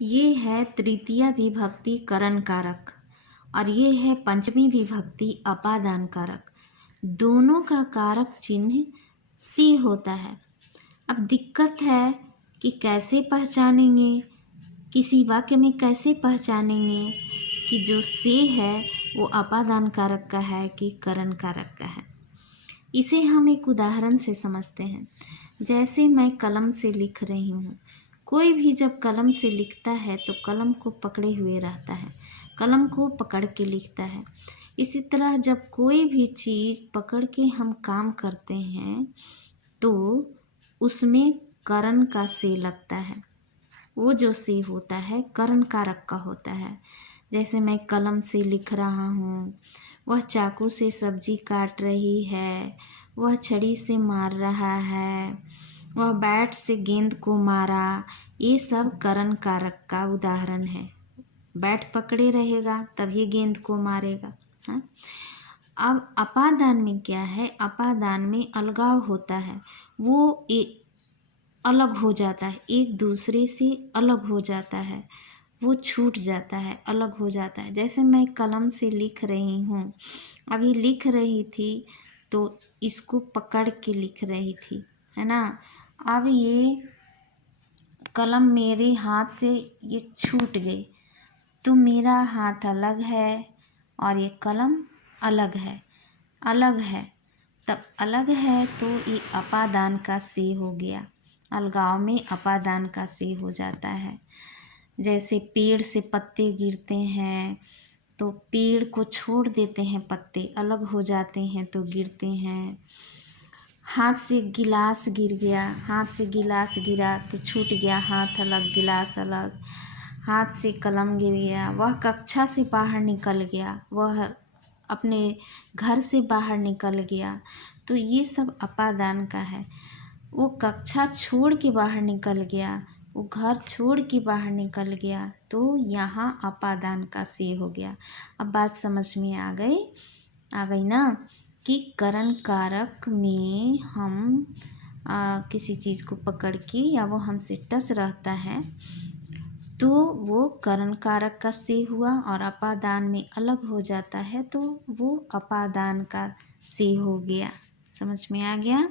ये है तृतीया विभक्ति करण कारक और ये है पंचमी विभक्ति अपादान कारक। दोनों का कारक चिन्ह सी होता है। अब दिक्कत है कि कैसे पहचानेंगे, किसी वाक्य में कैसे पहचानेंगे कि जो से है वो अपादान कारक का है कि करण कारक का है। इसे हम एक उदाहरण से समझते हैं। जैसे मैं कलम से लिख रही हूँ। कोई भी जब कलम से लिखता है तो कलम को पकड़े हुए रहता है, कलम को पकड़ के लिखता है। इसी तरह जब कोई भी चीज़ पकड़ के हम काम करते हैं तो उसमें करण का से लगता है। वो जो से होता है करण कारक का होता है। जैसे मैं कलम से लिख रहा हूँ, वह चाकू से सब्जी काट रही है, वह छड़ी से मार रहा है, वह बैट से गेंद को मारा। ये सब करण कारक का उदाहरण है। बैट पकड़े रहेगा तभी गेंद को मारेगा। हाँ। अब अपादान में क्या है, अपादान में अलगाव होता है। वो अलग हो जाता है, एक दूसरे से अलग हो जाता है, वो छूट जाता है, अलग हो जाता है। जैसे मैं कलम से लिख रही हूँ, अभी लिख रही थी तो इसको पकड़ के लिख रही थी, है ना। अब ये कलम मेरे हाथ से ये छूट गई तो मेरा हाथ अलग है और ये कलम अलग है, अलग है। तब अलग है तो ये अपादान का से हो गया। अलगाव में अपादान का से हो जाता है। जैसे पेड़ से पत्ते गिरते हैं तो पेड़ को छोड़ देते हैं, पत्ते अलग हो जाते हैं तो गिरते हैं। हाथ से गिलास गिर गया, हाथ से गिलास गिरा तो छूट गया, हाथ अलग गिलास अलग। हाथ से कलम गिर गया, वह कक्षा से बाहर निकल गया, वह अपने घर से बाहर निकल गया, तो ये सब अपादान का है। वो कक्षा छोड़ के बाहर निकल गया, वो घर छोड़ के बाहर निकल गया, तो यहाँ अपादान का से हो गया। अब बात समझ में आ गई ना कि करण कारक में हम किसी चीज़ को पकड़ के या वो हमसे टच रहता है तो वो करण कारक का से हुआ, और अपादान में अलग हो जाता है तो वो अपादान का से हो गया। समझ में आ गया।